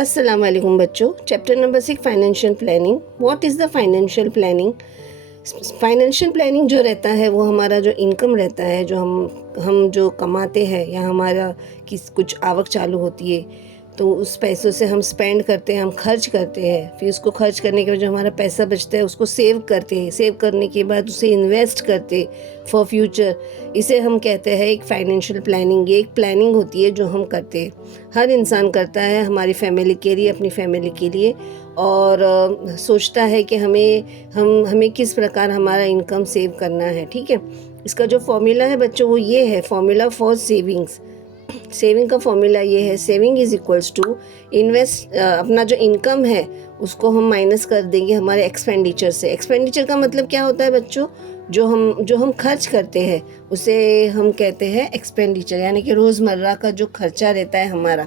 अस्सलाम वालेकुम बच्चों। Chapter number 6 financial planning. What is the financial planning? Financial planning जो रहता है वो हमारा जो इनकम रहता है, जो हम जो कमाते हैं या हमारा कुछ आवक चालू होती है तो उस पैसों से हम स्पेंड करते हैं, हम खर्च करते हैं। फिर उसको खर्च करने के बाद जो हमारा पैसा बचता है उसको सेव करते हैं। सेव करने के बाद उसे इन्वेस्ट करते फॉर फ्यूचर। इसे हम कहते हैं एक फाइनेंशियल प्लानिंग। ये एक प्लानिंग होती है जो हम करते हैं, हर इंसान करता है हमारी फैमिली के लिए, अपनी फैमिली के लिए, और सोचता है कि हमें किस प्रकार हमारा इनकम सेव करना है। ठीक है, इसका जो फॉर्मूला है बच्चों वो ये है, फॉर्मूला फॉर सेविंग्स। सेविंग का फॉर्मूला ये है, saving is equals to invest. अपना जो इनकम है उसको हम माइनस कर देंगे हमारे एक्सपेंडिचर से। एक्सपेंडिचर का मतलब क्या होता है बच्चों? जो हम खर्च करते हैं उसे हम कहते हैं एक्सपेंडिचर, यानी कि रोज़मर्रा का जो खर्चा रहता है हमारा।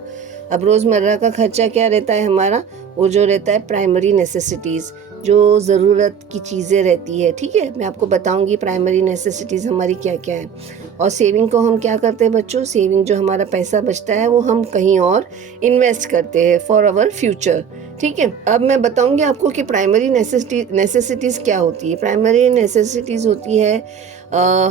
अब रोज़मर्रा का खर्चा क्या रहता है हमारा? वो जो रहता है प्राइमरी नेसेसिटीज़, जो ज़रूरत की चीज़ें रहती है। ठीक है, मैं आपको बताऊंगी प्राइमरी नेसेसिटीज़ हमारी क्या क्या है। और सेविंग को हम क्या करते हैं बच्चों? सेविंग जो हमारा पैसा बचता है वो हम कहीं और इन्वेस्ट करते हैं फॉर आवर फ्यूचर। ठीक है, अब मैं बताऊंगी आपको कि प्राइमरी नेसेसिटीज़ क्या होती है। प्राइमरी नेसेसिटीज़ होती है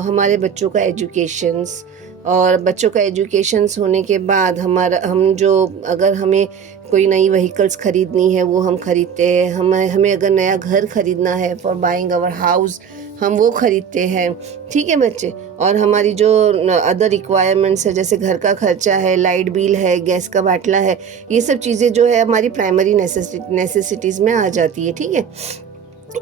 हमारे बच्चों का एजुकेशंस, और बच्चों का एजुकेशंस होने के बाद अगर हमें कोई नई व्हीकल्स ख़रीदनी है वो हम ख़रीदते हैं। हमें अगर नया घर ख़रीदना है फॉर बाइंग आवर हाउस, हम वो ख़रीदते हैं। ठीक है बच्चे, और हमारी जो अदर रिक्वायरमेंट्स है जैसे घर का खर्चा है, लाइट बिल है, गैस का बाटला है, ये सब चीज़ें जो है हमारी प्राइमरी नेसेसिटीज़ में आ जाती है। ठीक है,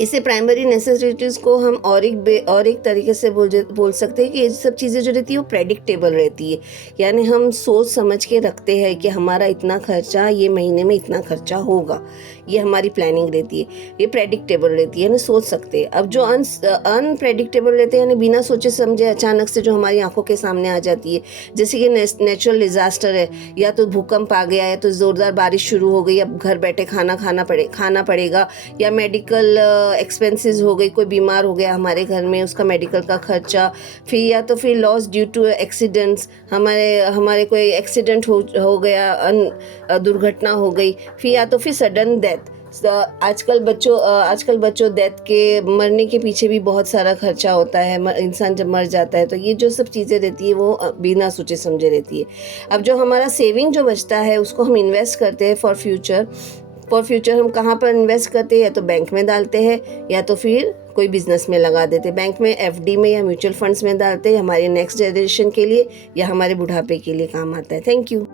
इसे प्राइमरी नेसेसिटीज़ को हम और एक तरीके से बोल सकते हैं कि ये सब चीज़ें जो रहती है वो प्रेडिक्टेबल रहती है। यानी हम सोच समझ के रखते हैं कि हमारा इतना खर्चा, ये महीने में इतना खर्चा होगा, ये हमारी प्लानिंग रहती है। ये प्रेडिक्टेबल रहती है ना, सोच सकते हैं। अब जो अनप्रेडिक्टेबल रहते हैं, यानी बिना सोचे समझे अचानक से जो हमारी आंखों के सामने आ जाती है, जैसे कि नेचुरल डिज़ास्टर है, या तो भूकंप आ गया, या तो ज़ोरदार बारिश शुरू हो गई, अब घर बैठे खाना पड़ेगा, या मेडिकल एक्सपेंसेस हो गई, कोई बीमार हो गया हमारे घर में, उसका मेडिकल का खर्चा। फिर या तो फिर लॉस ड्यू टू एक्सीडेंट्स, हमारे कोई एक्सीडेंट हो गया, दुर्घटना हो गई। फिर या तो फिर सडन डेथ। आजकल बच्चों डेथ के, मरने के पीछे भी बहुत सारा खर्चा होता है। इंसान जब मर जाता है तो ये जो सब चीज़ें रहती है वो बिना सोचे समझे रहती है। अब जो हमारा सेविंग जो बचता है उसको हम इन्वेस्ट करते हैं फॉर फ्यूचर। हम कहाँ पर इन्वेस्ट करते हैं? या तो बैंक में डालते हैं, या तो फिर कोई बिजनेस में लगा देते हैं। बैंक में, एफडी में, या म्यूचुअल फंड्स में डालते हैं, हमारे नेक्स्ट जनरेशन के लिए या हमारे बुढ़ापे के लिए काम आता है। Thank you.